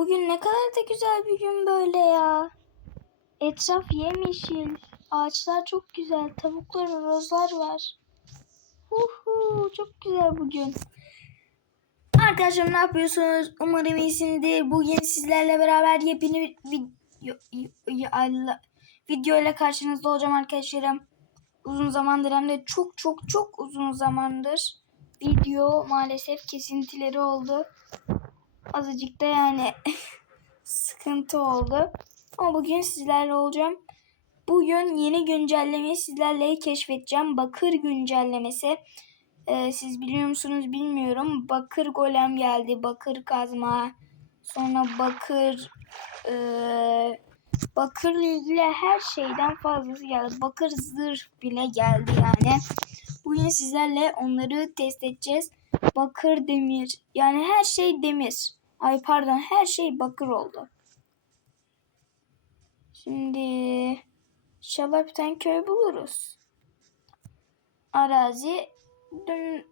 bugün ne kadar da güzel bir gün böyle ya. Etraf yemyeşil. Ağaçlar çok güzel. Tavuklar, rozlar var. Uhu, çok güzel bugün. Arkadaşlar ne yapıyorsunuz? Umarım iyisinizdir. Bugün sizlerle beraber yepyeni bir video, video ile karşınızda olacağım arkadaşlarım. Uzun zamandır hem de çok çok çok uzun zamandır video maalesef kesintileri oldu. Azıcık da yani sıkıntı oldu. Ama bugün sizlerle olacağım. Bugün yeni güncellemeyi sizlerle keşfedeceğim. Bakır güncellemesi. Ee, siz biliyor musunuz bilmiyorum. Bakır golem geldi. Bakır kazma. Sonra bakır e, bakırla ilgili her şeyden fazlası geldi. Bakır zırh bile geldi yani. Bugün sizlerle onları test edeceğiz. Bakır demir. Yani her şey demir. Ay pardon her şey bakır oldu. Şimdi inşallah bir tane köy buluruz. Arazi düm,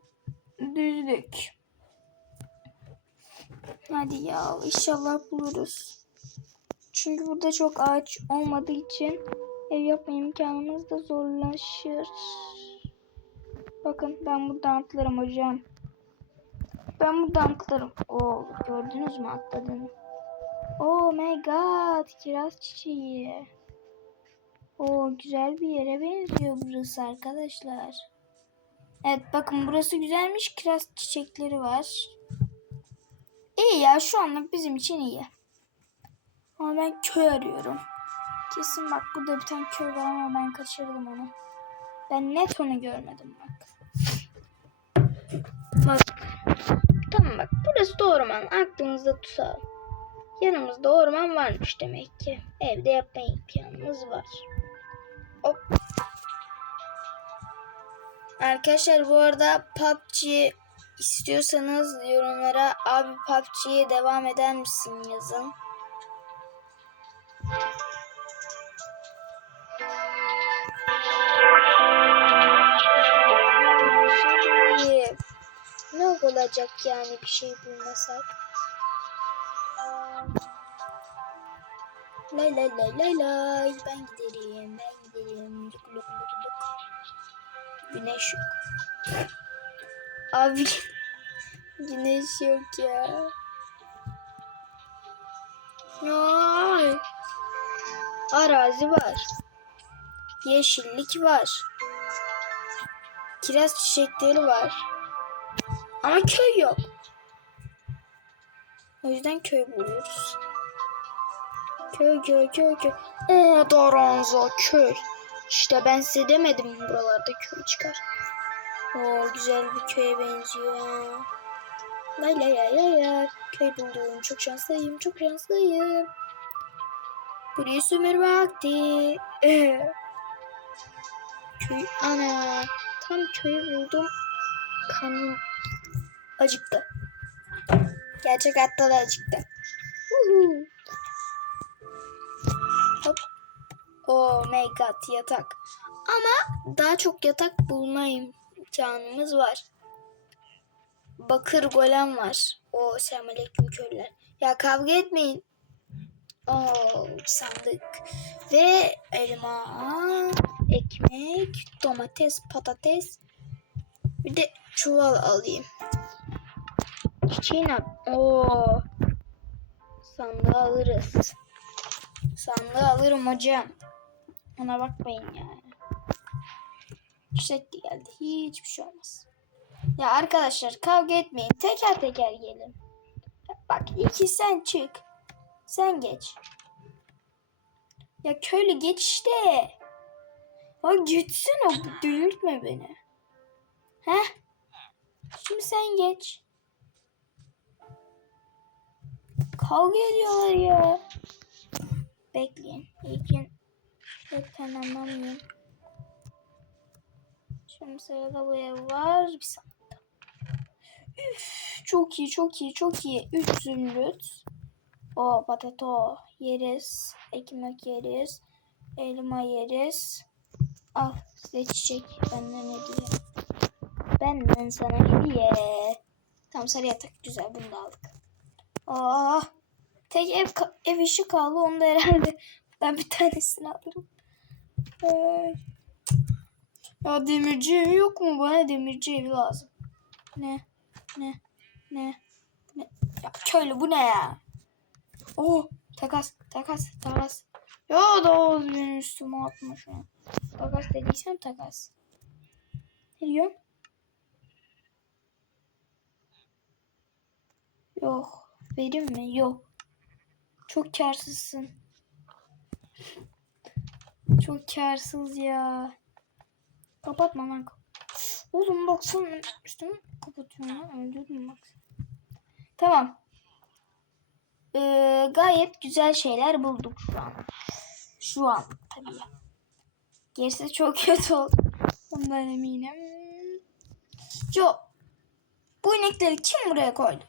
düzlük. Hadi ya inşallah buluruz. Çünkü burada çok ağaç olmadığı için ev yapma imkanımız da zorlaşır. Bakın ben buradan atlarım hocam. Ben buradan atlarım. Oo gördünüz mü atladığını? Oh my god kiraz çiçeği. Oo güzel bir yere benziyor burası arkadaşlar. Evet bakın burası güzelmiş. Kiraz çiçekleri var. İyi ya şu anlık bizim için iyi. Ama ben köy arıyorum. Kesin bak burada bir tane köy var ama ben kaçırdım onu. Ben net onu görmedim bak. Bak. Tamam bak burası da orman. Aklınızda tutalım. Yanımızda orman varmış demek ki. Evde yapma imkanımız var. Hop. Arkadaşlar bu arada PUBG istiyorsanız yorumlara abi PUBG'ye devam eder misin yazın. Olacak yani bir şey bulmasak? Lay lay lay lay lay ben giderim ben giderim luk luk luk luk. Güneş yok. Abi güneş yok ya. Ay. Arazi var. Yeşillik var. Kiraz çiçekleri var. Ama köy yok. O yüzden köy buluyoruz. Köy köy köy köy. Oo Daranza köy. İşte ben size demedim buralarda köy çıkar. Oo güzel bir köye benziyor. Lay lay lay lay lay. Köy buldum. Çok şanslıyım. Çok şanslıyım. Burayı sömür vakti. köy ana. Tam köyü buldum. Kanım acıktı. Gerçek hayatta da acıktı. Hop. Oh my god yatak. Ama daha çok yatak bulma imkanımız var. Bakır golem var. O selamünaleyküm köylüler. Ya kavga etmeyin. Oo sandık. Ve elma, ekmek, domates, patates. Bir de çuval alayım. Çiçeğin Oo. Sandığı alırız. Sandığı alırım hocam. Ona bakmayın yani. Çiçek geldi. Hiçbir şey olmaz. Ya arkadaşlar kavga etmeyin. Teker teker gelin. Bak iki sen çık. Sen geç. Ya köylü geç işte. Ha geçsin o delirtme beni. Heh. Şimdi sen geç. Kavga ediyorlar ya. Bekleyin. İlkin lütfen anlamıyorum. Şimdi sırada bu ev var. Bir saniye. Üf, çok iyi, çok iyi, çok iyi. Üç zümrüt. O patato yeriz. Ekmek yeriz. Elma yeriz. Al size çiçek. Benden hediye. Benden sana hediye. Tam sarı yatak güzel bunu da aldık. Oh. Tek ev ev işi kaldı. Onu da herhalde ben bir tanesini alırım. Ee, ya demirci evi yok mu? Bana demirci evi lazım. Ne? Ne? Ne? Ne? Ya köylü bu ne ya? Oo takas takas takas. Ya da benim üstüme atma şu an. Takas dediysem takas. Ne diyorsun? Yok. Verim mi? Yok. Çok karsızsın. Çok karsız ya. Kapatma lan. Oğlum baksana üstümü kapatıyorum ya. Öldürdüm bak. Tamam. Ee, gayet güzel şeyler bulduk şu an. Şu an tabii. Gerisi çok kötü oldu. Ondan eminim. Joe. Bu inekleri kim buraya koydu?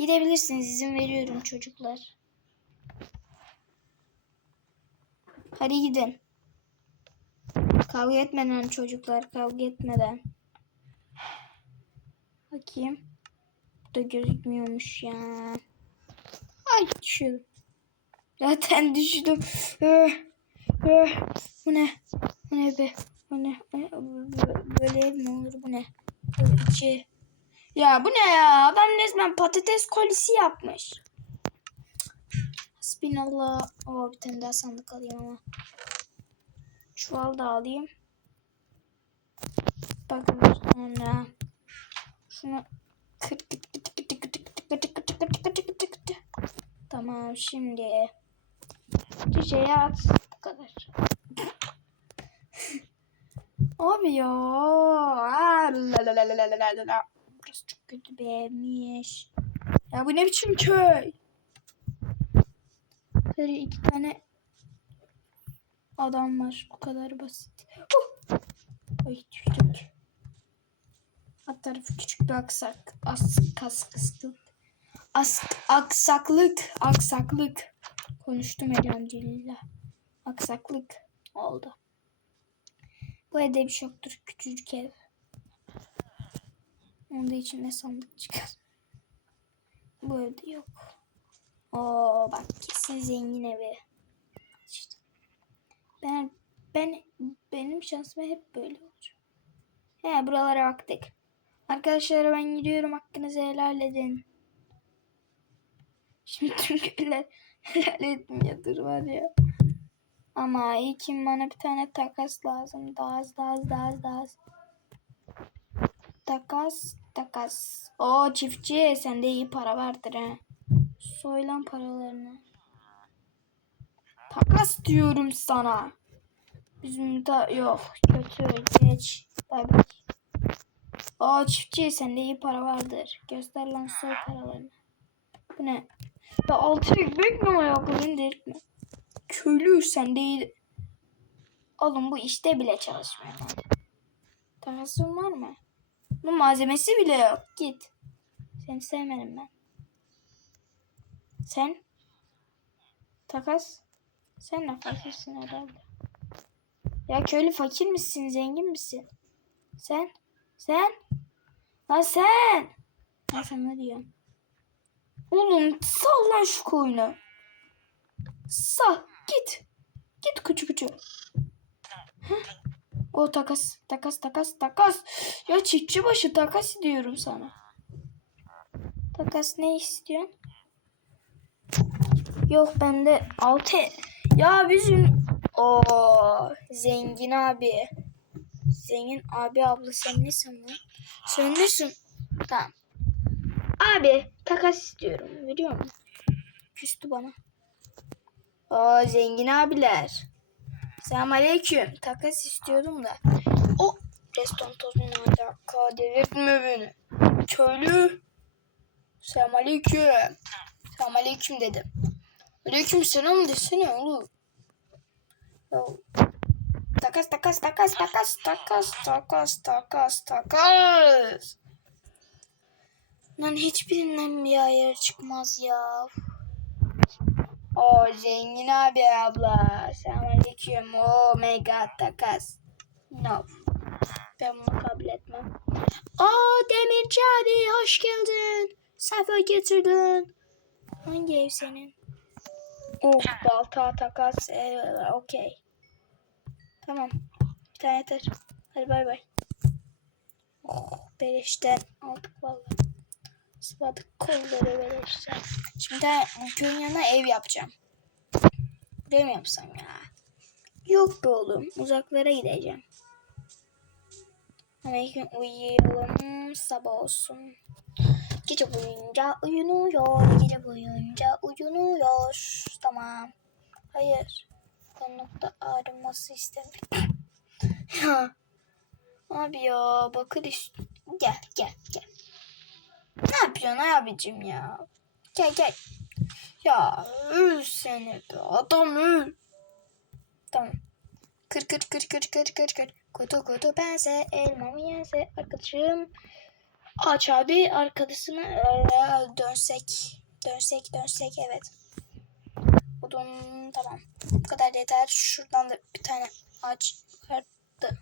Gidebilirsiniz. izin veriyorum çocuklar. Hadi gidin. Kavga etmeden çocuklar. Kavga etmeden. Bakayım. Bu da gözükmüyormuş ya. Ay düşüyorum. Zaten düştüm. Öh, öh. Bu ne? Bu ne be? Bu ne? Bu? Böyle mi olur? Bu ne? Böyle içi. Ya bu ne ya? Adam resmen patates kolisi yapmış. Hasbinallah. Oo bir tane daha sandık alayım ama. Çuval da alayım. Bakın sonra. Şunu. Tamam şimdi çiçeği at. Bu kadar. Abi ya. Kötü bir evmiş. Ya bu ne biçim köy? Böyle iki tane adam var. Bu kadar basit. Oh! Ay düştük. Alt tarafı küçük bir aksak. As, kas, kıstık. As, aksaklık. Aksaklık. Konuştum elhamdülillah. Aksaklık oldu. Bu evde bir şey yoktur. Küçücük ev. Onda içinde sandık çıkar. Bu evde yok. Oo bak kesin zengin evi. İşte. Ben ben benim şansıma hep böyle olacak. He buralara baktık. Arkadaşlar ben gidiyorum hakkınızı helal edin. Şimdi tüm köyler helal etmiyordur var ya. Ama iyi ki bana bir tane takas lazım. Daha az daha az daha az daha az. Takas takas. O çiftçi sende iyi para vardır ha. Soylan paralarını. Takas diyorum sana. Bizim de yok kötü geç. Bay bay. O çiftçi sende iyi para vardır. Göster lan soy paralarını. Bu ne? Ya altı ekmek mi ayaklarını delirtme. Köylü sende iyi. Oğlum bu işte bile çalışmıyor. Takasın var mı? Bu malzemesi bile yok. Git. Seni sevmedim ben. Sen? Takas? Sen de fakirsin herhalde. Ya köylü fakir misin? Zengin misin? Sen? Sen? Ha sen? Ha sen ne diyorsun? Oğlum sal lan şu koyunu. Sal. Git. Git küçük küçük. O takas, takas, takas, takas. Ya çiftçi başı takas diyorum sana. Takas ne istiyorsun? Yok bende altı. Ya bizim o zengin abi. Zengin abi abla sen lan? Sen nesin? Tamam. Abi takas istiyorum. Veriyor musun? Küstü bana. O zengin abiler. Selam aleyküm. Takas istiyordum da. O reston tozunu alaka delirtme beni. Köylü. Selam aleyküm. Selam aleyküm dedim. Aleyküm selam desene oğlum. Ya, Takas takas takas takas takas takas takas takas. Lan hiçbirinden bir ayar çıkmaz ya. O zengin abi abla. Selamünaleyküm. Oh my god takas. No. Ben bunu kabul etmem. Aa Demirci abi hoş geldin. Sefa getirdin. Hangi ev senin? Oh balta takas ev okey. Tamam. Bir tane yeter. Hadi bay bay. Oh beleşten aldık vallahi. Sıvadık kolları beleşten. Şimdi köyün yanına ev yapacağım. Buraya mı yapsam ya? Yok be oğlum. Uzaklara gideceğim. Ama ilk gün uyuyalım. Sabah olsun. Gece boyunca uyunuyor. Gece boyunca uyunuyor. Tamam. Hayır. Konukta ağrıması ya. Abi ya bakır iş... Gel gel gel. Ne yapıyorsun abicim ya? Gel gel. Ya öl seni be adam öl. Tamam. Kır kır kır kır kır kır kır. Kutu kutu pense elmamı yense arkadaşım. Aç abi arkadaşını eee, dönsek. Dönsek dönsek evet. Odun tamam. Bu kadar yeter. Şuradan da bir tane ağaç çıkarttı.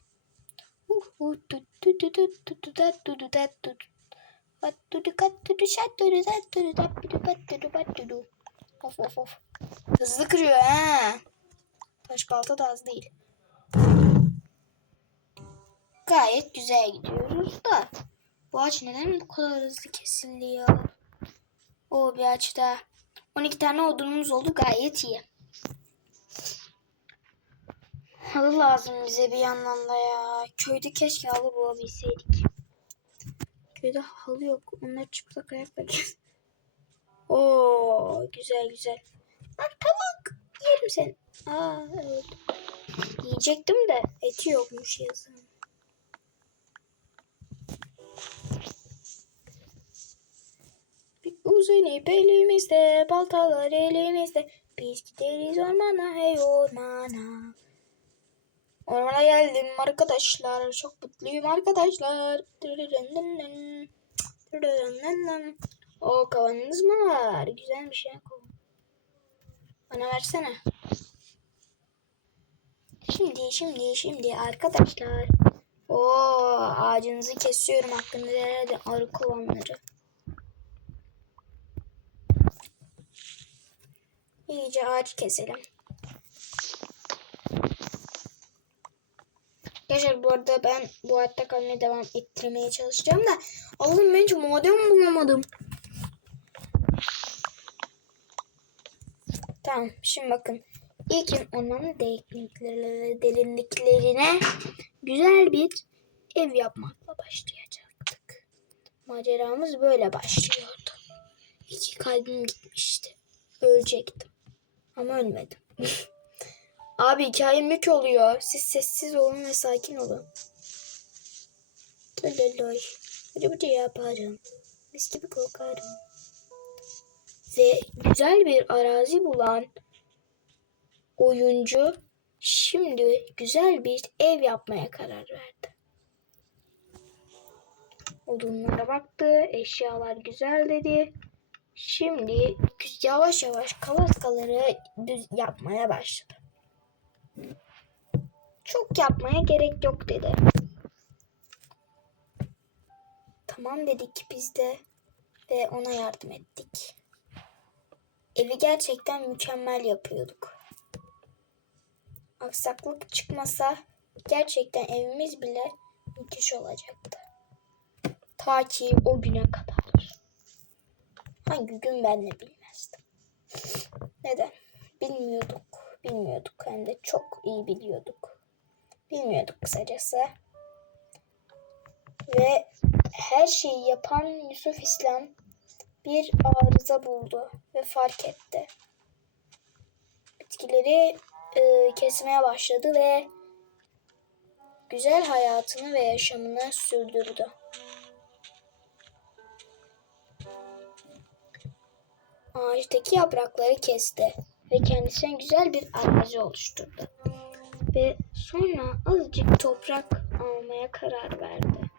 Uhu, du, du, du, du, du, du, du, du, du, du. Du, du, du, du, şat, du, du, da, du, du, da, du, du, bat, du, du, bat, du, du. Of of of. Hızlı kırıyor ha. Taş balta da az değil. Gayet güzel gidiyoruz da. Bu ağaç neden bu kadar hızlı kesildi ya? O bir ağaç daha. 12 tane odunumuz oldu gayet iyi. Halı lazım bize bir yandan da ya. Köyde keşke halı bulabilseydik. Köyde halı yok. Onlar çıplak ayakla gez. Oo güzel güzel. Bak tavuk. Yerim seni. Aa evet. Yiyecektim de eti yokmuş yazın. Uzun ip elimizde, baltalar elimizde. Biz gideriz ormana, hey ormana. Ormana geldim arkadaşlar. Çok mutluyum arkadaşlar. O kovanınız mı var? Güzelmiş ya kovan. Bana versene. Şimdi şimdi şimdi arkadaşlar. O ağacınızı kesiyorum hakkında herhalde arı kovanları. İyice ağaç keselim. Arkadaşlar bu arada ben bu hayatta kalmaya devam ettirmeye çalışacağım da Allah'ım ben hiç maden bulamadım. Tamam şimdi bakın. İlk onun derinliklerine, derinliklerine güzel bir ev yapmakla başlayacaktık. Maceramız böyle başlıyordu. İki kalbim gitmişti. Ölecektim. Ama ölmedim. Abi hikayem yük oluyor. Siz sessiz olun ve sakin olun. Loloy. Hadi bu yaparım. Mis gibi kokarım. Ve güzel bir arazi bulan oyuncu şimdi güzel bir ev yapmaya karar verdi. Odunlara baktı, eşyalar güzel dedi. Şimdi yavaş yavaş kavaskaları düz yapmaya başladı. Çok yapmaya gerek yok dedi. Tamam dedik biz de ve ona yardım ettik. Evi gerçekten mükemmel yapıyorduk. Aksaklık çıkmasa gerçekten evimiz bile müthiş olacaktı. Ta ki o güne kadar. Hangi gün ben de bilmezdim. Neden? Bilmiyorduk. Bilmiyorduk hem de çok iyi biliyorduk. Bilmiyorduk kısacası. Ve her şeyi yapan Yusuf İslam bir arıza buldu ve fark etti. Bitkileri e, kesmeye başladı ve güzel hayatını ve yaşamını sürdürdü. Ağaçtaki yaprakları kesti ve kendisine güzel bir arazi oluşturdu. Ve sonra azıcık toprak almaya karar verdi.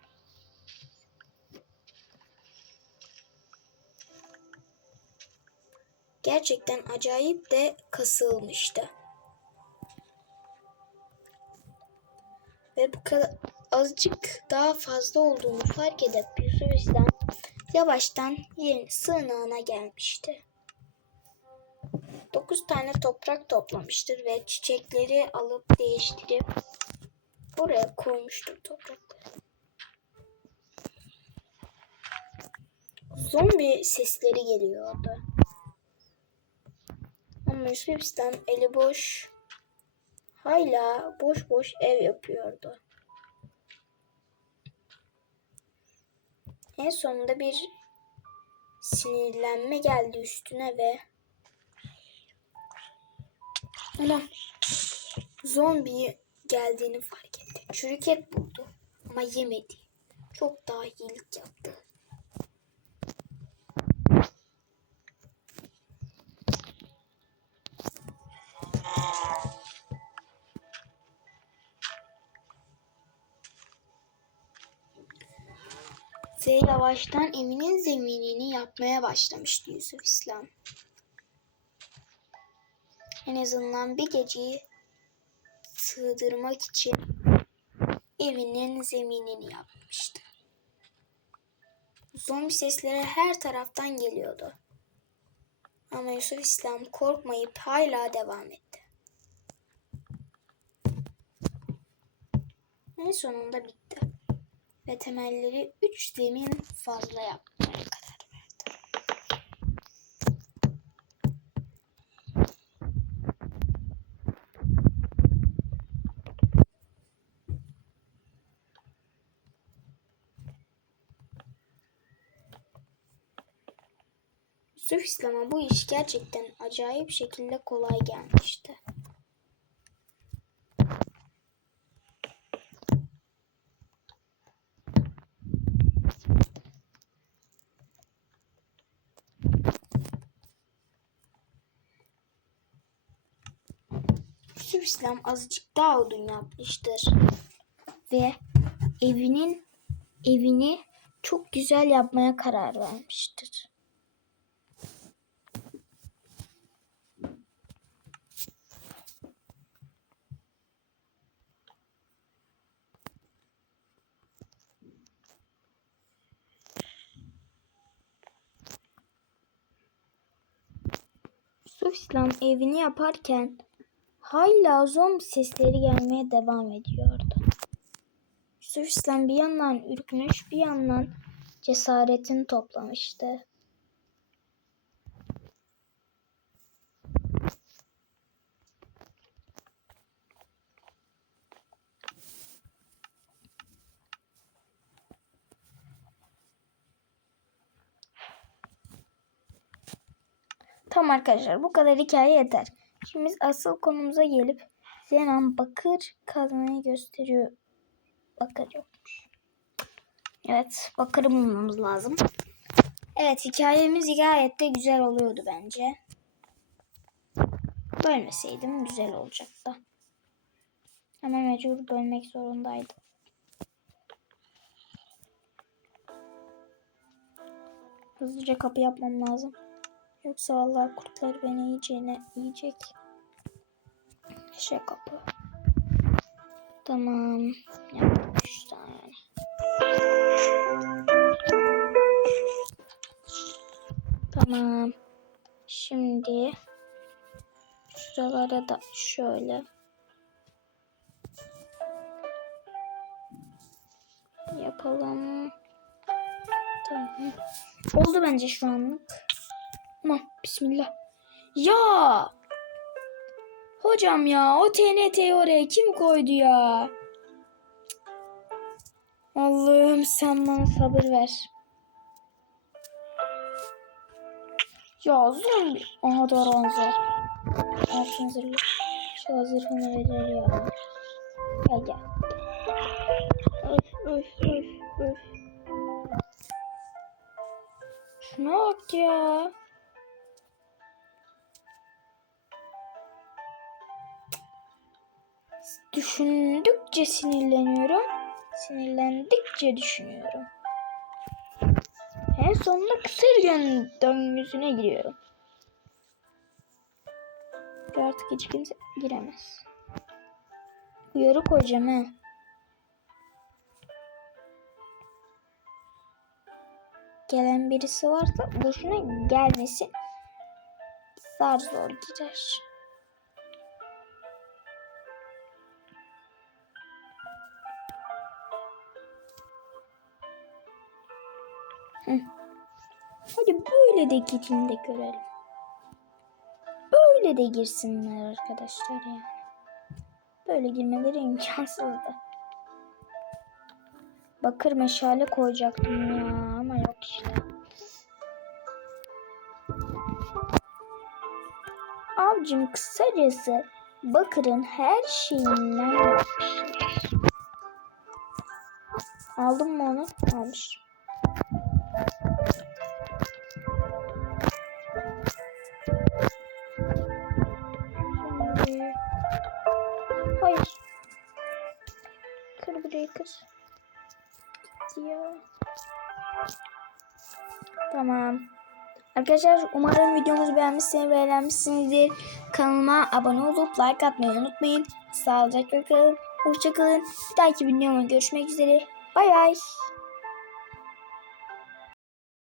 Gerçekten acayip de kasılmıştı. Ve bu kadar azıcık daha fazla olduğunu fark edip Yusuf İslam yavaştan yerin sığınağına gelmişti. 9 tane toprak toplamıştır ve çiçekleri alıp değiştirip buraya koymuştur toprakları. Zombi sesleri geliyordu. Ama İslam eli boş hala boş boş ev yapıyordu. En sonunda bir sinirlenme geldi üstüne ve Anam zombi geldiğini fark etti. Çürük et buldu ama yemedi. Çok daha iyilik yaptı. Ve yavaştan evinin zeminini yapmaya başlamıştı Yusuf İslam. En azından bir geceyi sığdırmak için evinin zeminini yapmıştı. Zombi sesleri her taraftan geliyordu. Ama Yusuf İslam korkmayıp hala devam etti. En sonunda bitti. Ve temelleri üç zemin fazla yapmaya Yusuf İslam'a bu iş gerçekten acayip şekilde kolay gelmişti. Yusuf İslam azıcık daha odun yapmıştır. Ve evinin evini çok güzel yapmaya karar vermiştir. Yusuf İslam evini yaparken hala zombi sesleri gelmeye devam ediyordu. Yusuf İslam bir yandan ürkmüş bir yandan cesaretini toplamıştı. Tamam arkadaşlar bu kadar hikaye yeter. Şimdi biz asıl konumuza gelip Zenan bakır kazmayı gösteriyor. Bakır yokmuş. Evet bakırı bulmamız lazım. Evet hikayemiz gayet de güzel oluyordu bence. Bölmeseydim güzel olacaktı. Ama mecbur bölmek zorundaydım. Hızlıca kapı yapmam lazım. Yoksa vallahi kurtlar beni yiyeceğine yiyecek. Şey kapı. Tamam. Yapalım üç tane. Tamam. Şimdi şuralara da şöyle yapalım. Tamam. Oldu bence şu anlık. Tamam. Bismillah. Ya! Hocam ya o TNT'yi oraya kim koydu ya? Allah'ım sen bana sabır ver. Ya zombi. Aha Doranzo. Altın zırhlı. Şu zırhını verir ya. Gel gel. Öf öf öf öf. Şuna bak ya. Düşündükçe sinirleniyorum. Sinirlendikçe düşünüyorum. En sonunda kısır dön döngüsüne giriyorum. Ve Artık hiç kimse giremez. Uyarı koyacağım ha. Gelen birisi varsa boşuna gelmesin. Zar zor girer. Hadi böyle de gidin de görelim. Böyle de girsinler arkadaşlar yani. Böyle girmeleri imkansızdı. Bakır meşale koyacaktım ya ama yok işte. Avcım kısacası bakırın her şeyinden yapmışlar. Aldın mı onu? Almış. Burayı. Ya. Tamam. Arkadaşlar umarım videomuzu beğenmişsiniz ve eğlenmişsinizdir. Kanalıma abone olup like atmayı unutmayın. Sağlıcakla kalın. Hoşçakalın. Bir dahaki videomda görüşmek üzere. Bay bay.